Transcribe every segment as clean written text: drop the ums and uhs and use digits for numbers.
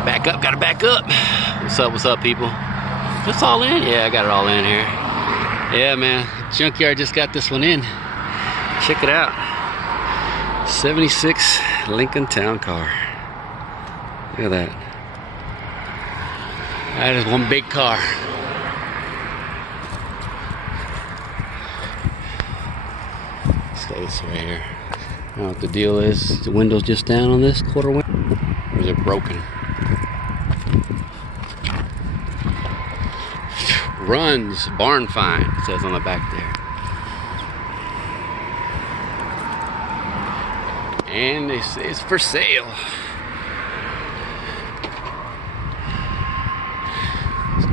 Gotta back up, gotta back up. What's up, people? It's all in? Yeah, I got it all in here. Yeah, man. Junkyard just got this one in. Check it out. 76 Lincoln Town Car. Look at that. That is one big car. Let's go this way here. I don't know what the deal is. The window's just down on this quarter window. Or is it broken? Runs barn find, it says on the back there. And they say it's for sale.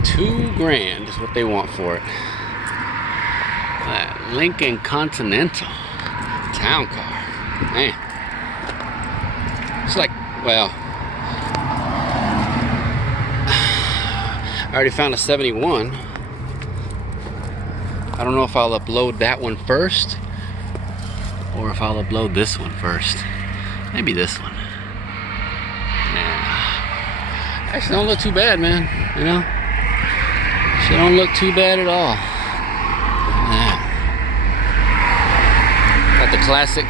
$2,000 is what they want for it. That Lincoln Continental town car. Man. It's like, well, I already found a 71. I don't know if I'll upload that one first or if I'll upload this one first. Maybe this one. Yeah. Actually don't look too bad, man. You know? She don't look too bad at all. Yeah. Got the classic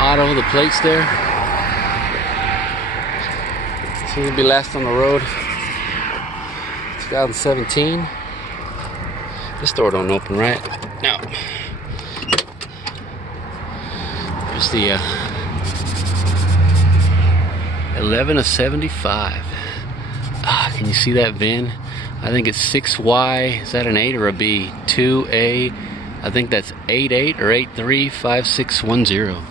auto, the plates there. Seems to be last on the road. 2017. This door don't open, right? No. There's the 11 of 75. Ah, can you see that VIN? I think it's 6Y. Is that an 8 or a B? 2A. I think that's 88 or 835610.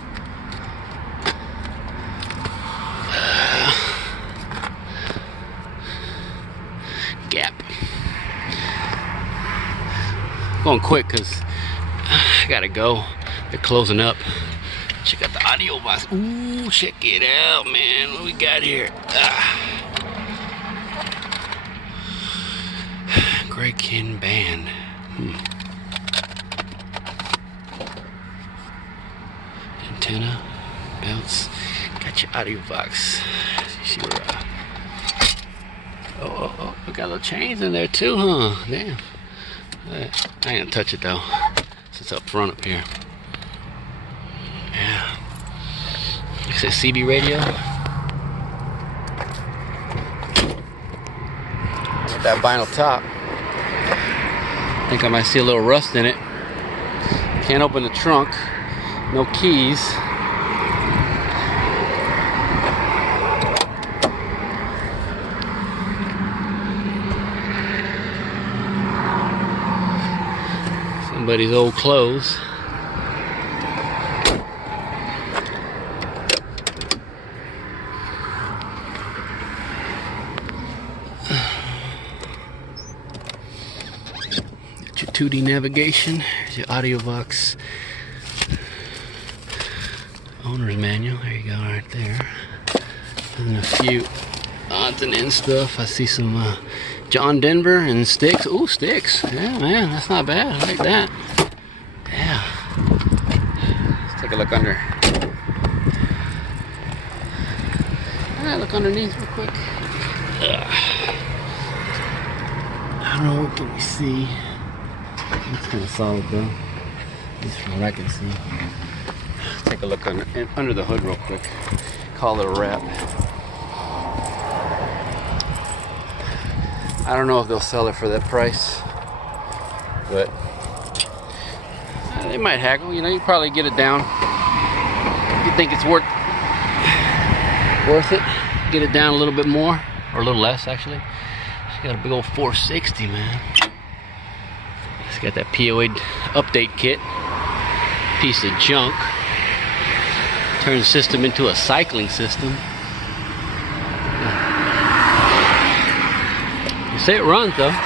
Gap. Going quick because I gotta go. They're closing up. Check out the audio box. Ooh, check it out, man. What we got here? Greg Kihn Band. Antenna, belts. Got your audio box. You see where, oh, we got little chains in there too, huh? Damn. I ain't gonna touch it though, since it's up front up here. Yeah. It says CB radio. With that vinyl top. I think I might see a little rust in it. Can't open the trunk. No keys. Somebody's old clothes. Got your 2D navigation. Here's your audio box. Owner's manual. There you go, right there. And a few odds and ends stuff. I see some John Denver and sticks. Ooh, sticks. Yeah, man, that's not bad. I like that. Yeah. Let's take a look under. Look underneath real quick. I don't know, what can we see? It's kind of solid though. At least from what I can see. Let's take a look under the hood real quick. Call it a wrap. I don't know if they'll sell it for that price, but they might haggle. You know, you probably get it down. If you think it's worth it, get it down a little bit more, or a little less actually. She's got a big old 460, man. It's got that POA update kit. Piece of junk. Turn the system into a cycling system. You say it runs though. I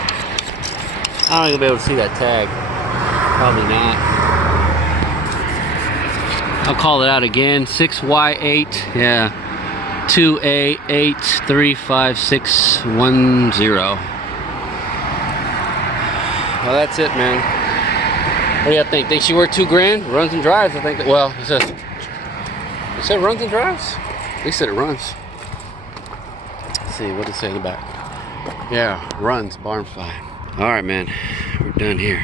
don't think I'll be able to see that tag. Probably not. I'll call it out again. 6Y8. Yeah. 2A835610. Well, that's it, man. What do you think? Think she worth $2,000? Runs and drives, I think. Well, it said runs and drives? They said it runs. see, what does it say in the back? Yeah, runs barn find. All right, man, we're done here.